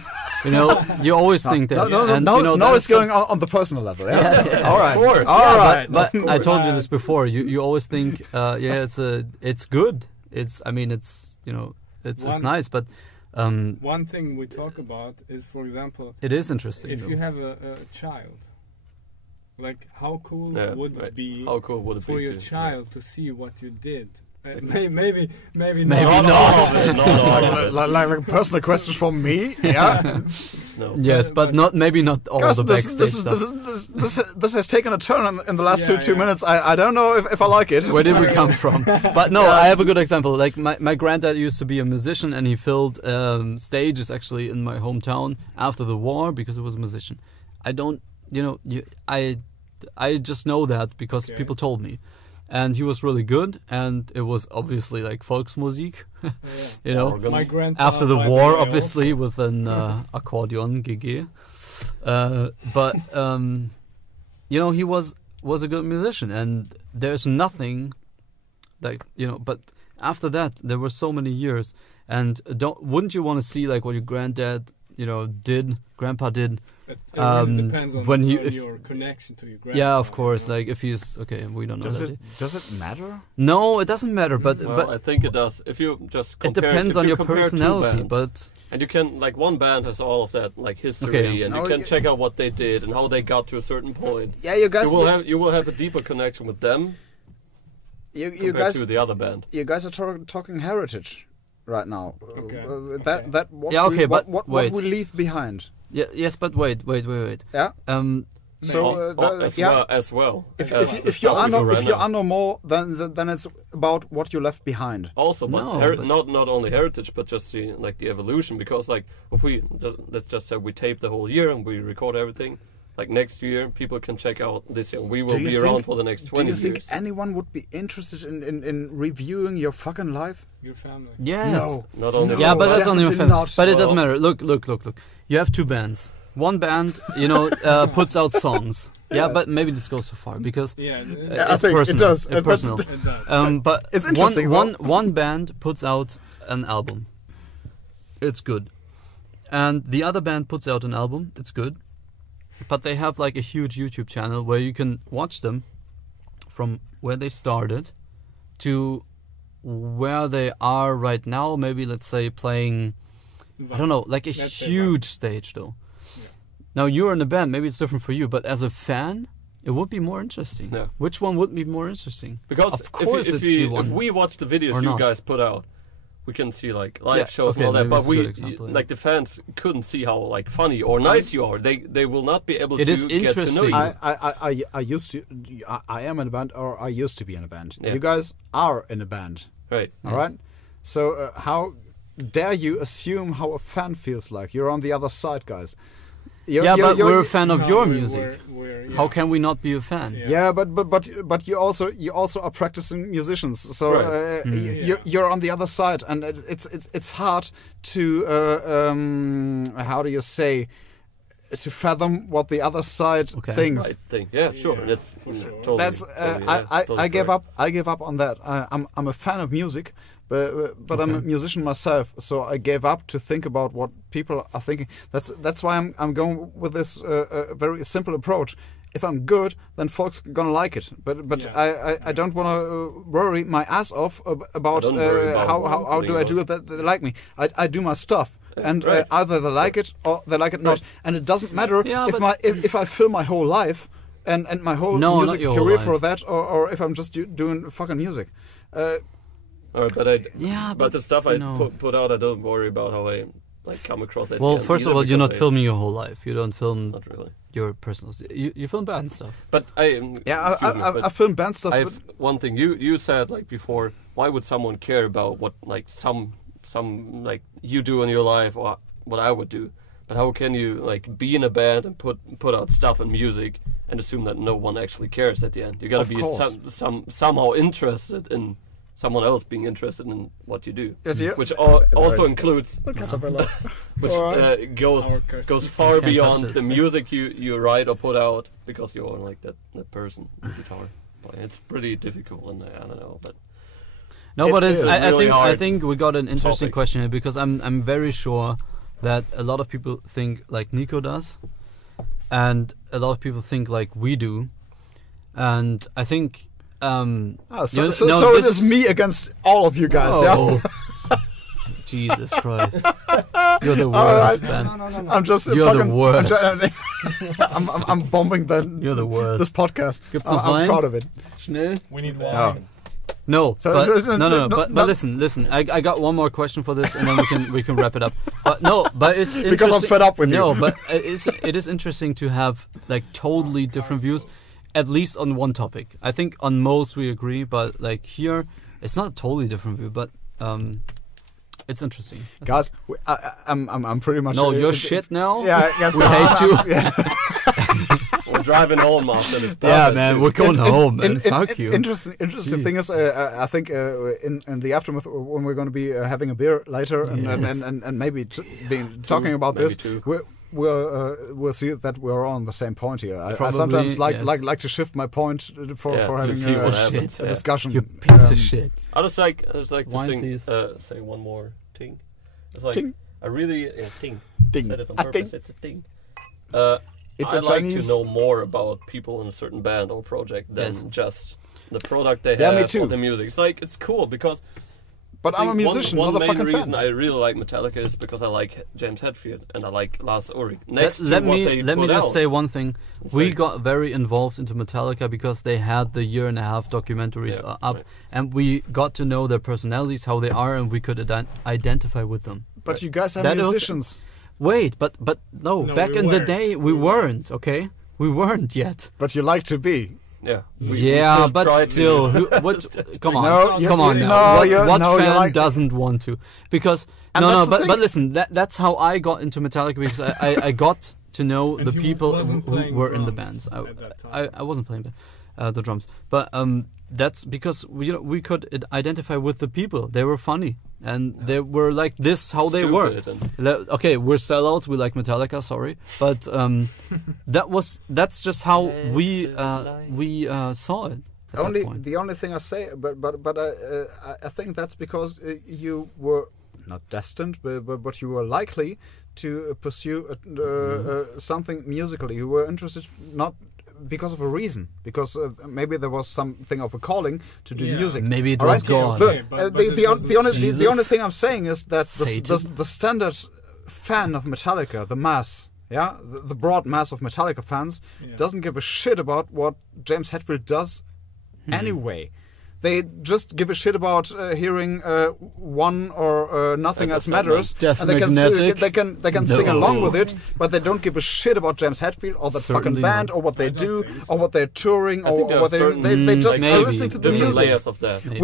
You always think that. No, it's going on the personal level. All right. But I told you this before. You always think, it's good. It's nice, but. One thing we talk about is, for example, it is interesting. If you have a child. Like, how cool would it be for your child to see what you did? Maybe not. Like personal questions from me. Yeah. No. Yes, but not all the backstage stuff. This has taken a turn in the last two minutes. I don't know if I like it. Where did we come from? But no, I have a good example. Like my granddad used to be a musician, and he filled stages actually in my hometown after the war because he was a musician. I don't, I just know that because people told me. And he was really good, and it was obviously like Volksmusik, My grandpa, after the war, obviously, with an accordion GG. But he was a good musician, and there's nothing like but after that there were so many years, and wouldn't you want to see like what your granddad grandpa did? It really depends on your connection to your grandpa. Yeah, of course. Like if he's okay, we don't know. Does it matter? No, it doesn't matter. But I think it does. If you just compare, it depends on your personality. And you can one band has all of that history, and you can check out what they did and how they got to a certain point. Yeah, you guys. You will have a deeper connection with them. You guys to the other band. You guys are talking heritage right now. Okay. What we leave behind. Yeah. Yes, but wait. Yeah. As well. If you are more, then it's about what you left behind. Also, not only heritage, but just the evolution. Because if we let's just say we tape the whole year and we record everything. Like next year, people can check out this year. We will be around for the next 20 years. Do you think anyone would be interested in reviewing your fucking life? Your family? Yes. No. Not only. Yeah, but that's only your family. Not. But it doesn't matter. Look. You have two bands. One band, puts out songs. Yeah, but maybe this goes so far because it's personal. It does. It's personal. It does. But it's interesting. One band puts out an album. It's good, and the other band puts out an album. It's good. But they have a huge YouTube channel where you can watch them from where they started to where they are right now. Maybe let's say playing, I don't know, like a huge stage though. Yeah. Now you're in a band, maybe it's different for you, but as a fan, it would be more interesting. Yeah. Which one would be more interesting? Because of course if we watch the videos you guys put out, we can see like live shows and all that, but like the fans couldn't see how like funny or nice you are. They will not be able to get to know you. I used to. I am in a band, or I used to be in a band. Yeah. You guys are in a band, right? All right. So how dare you assume how a fan feels like? You're on the other side, guys. But we're a fan of your music. How can we not be a fan? Yeah, but you also are practicing musicians, so you're on the other side, and it's hard to how do you say, to fathom what the other side thinks. Right thing. Yeah, sure. That's totally. That's I give up. I give up on that. I'm a fan of music. But I'm a musician myself, so I gave up to think about what people are thinking. That's why I'm going with this very simple approach. If I'm good, then folks are gonna like it. But I don't want to worry my ass off about how do I do it that they like me. I do my stuff, and either they like it or they like it not. And it doesn't matter if I fill my whole life and my whole music career for that, or if I'm just doing fucking music. But the stuff I put out, I don't worry about how I like come across it. Well, first of all, you're not filming your whole life. You don't film your personal. You film band stuff. But I film band stuff. I have one thing. You said like before, why would someone care about what like some like you do in your life or what I would do? But how can you like be in a band and put out stuff and music and assume that no one actually cares at the end? You gotta be somehow interested in someone else being interested in what you do, which also includes, which goes far beyond the music you write or put out, because you're like that person with guitar. It's pretty difficult, and I don't know, but no, but it's I think we got an interesting question here, because I'm very sure that a lot of people think like Niko does, and a lot of people think like we do, and I think. So it is me against all of you guys. Oh. Yeah? Jesus Christ! You're the worst, man. No. I'm just. You're the worst. I'm bombing You're the worst. This podcast. I'm proud of it. Schnell. We need wine. No, but listen. I got one more question for this, and then we can wrap it up. But it's because I'm fed up with you. No, but it is interesting to have like totally different views. At least on one topic. I think on most we agree, but like here, it's not a totally different view, but it's interesting. Guys, I'm pretty much... No, you're shit now? Yeah, yes, we hate you. We're driving home after this. Yeah, man, we're going home, man. Fuck you. Interesting thing is, I think in the aftermath, when we're going to be having a beer later and maybe talking about this, we'll see that we're on the same point here. I sometimes like to shift my point for having a discussion. You piece of shit. I just like to say one more thing. It's like ting. I really ting. Said it on purpose. It's a thing. I'd like to know more about people in a certain band or project than just the product they have or the music. It's like it's cool because. But I'm a musician, not a fucking fan. One main reason I really like Metallica is because I like James Hetfield and I like Lars Ulrich. Let me just say one thing. We got very involved into Metallica because they had the 1.5 documentaries up, and we got to know their personalities, how they are, and we could identify with them. But you guys are musicians. Wait, but no, back in the day we weren't, okay? We weren't yet. But you like to be. Yeah. But still, come on now. What fan doesn't want to? Because but listen, that's how I got into Metallica, because I got to know the people who were in the bands. I wasn't playing the drums, but that's because we could identify with the people. They were funny, and they were like this how they were. Okay, we're sellouts. We like Metallica. Sorry, but that's just how we saw it. The only thing I say, but I think that's because you were not destined, but you were likely to pursue something musically. You were interested not because of a reason. Because maybe there was something of a calling to do music. Maybe it All was right? God. Look, but the only thing I'm saying is that Satan. the standard fan of Metallica, the mass, the broad mass of Metallica fans, doesn't give a shit about what James Hetfield does anyway. They just give a shit about hearing One or Nothing Else Matters, Death and they can sing No. along with it, but they don't give a shit about James Hetfield or that Certainly fucking band not. or what they I don't do think so. or what they're touring I think or there are what they just certain, are maybe listening to the different music. layers of that. Maybe.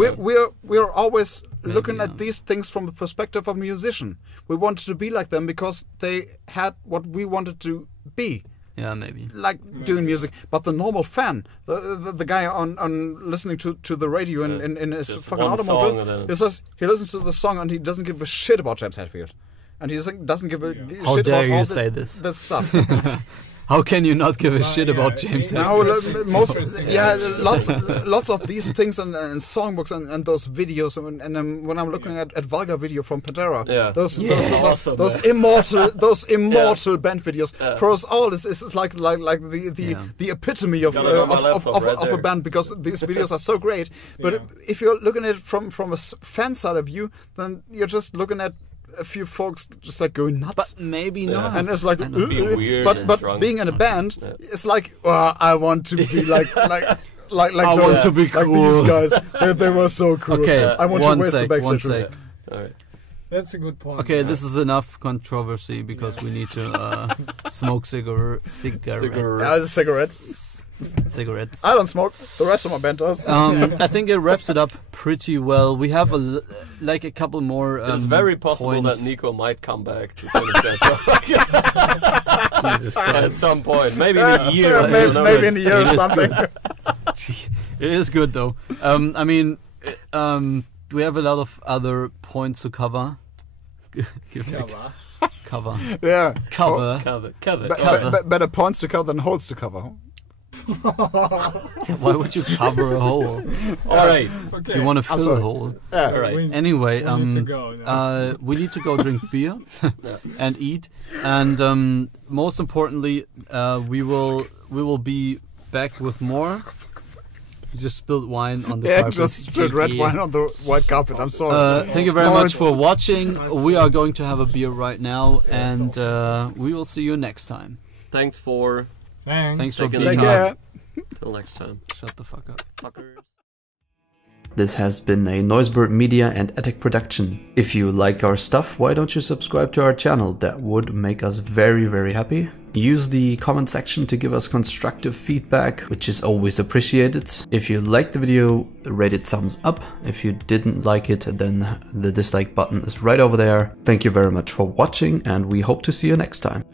We're always looking Maybe, at these things from the perspective of a musician. We wanted to be like them because they had what we wanted to be. Yeah, maybe. Like doing music, but the normal fan, the guy on listening to the radio in his Just fucking one song automobile, and then- he listens to the song and he doesn't give a shit about James Hetfield, and he doesn't give a How shit dare about you all say this? this stuff. How can you not give a shit about James Now, Hetfield? lots of these things and songbooks and those videos and when I'm looking at Vulgar video from Pantera, those immortal band videos for us all, it's like the epitome of a band, because these videos are so great. But if you're looking at it from a fan side of view, then you're just looking at a few folks just like going nuts. But maybe not. And it's like, Being weird and but drunk. being in a band, it's like, I want to be like I want to be like cool. these guys. They were so cool. Okay, I want one to waste the sec, backstage one room. sec. All right. That's a good point. Okay, this is enough controversy because we need to smoke cigarettes. Cigarettes. I don't smoke. The rest of my band does. I think it wraps it up pretty well. We have a couple more. It is very possible points. that Niko might come back to finish that Jesus at some point. Maybe in a year. Maybe in a year or It is something. It is good though. I mean, we have a lot of other points to cover. Cover. Yeah. Cover. Better points to cover than holes to cover. Why would you cover a hole? All right. Okay. You want to fill a hole. Yeah. All right. Anyway, we need to go now. we need to go drink beer and eat, and most importantly, we will be back with more. You just spilled wine on the carpet. Just spilled red wine on the white carpet. I'm sorry. Thank you very much for watching. We are going to have a beer right now, and we will see you next time. Thanks for Thanks for taking being Take the care. out. Till next time. Shut the fuck up. Fuckers. This has been a Noisebird Media and Etecc production. If you like our stuff, why don't you subscribe to our channel? That would make us very, very happy. Use the comment section to give us constructive feedback, which is always appreciated. If you liked the video, rate it thumbs up. If you didn't like it, then the dislike button is right over there. Thank you very much for watching, and we hope to see you next time.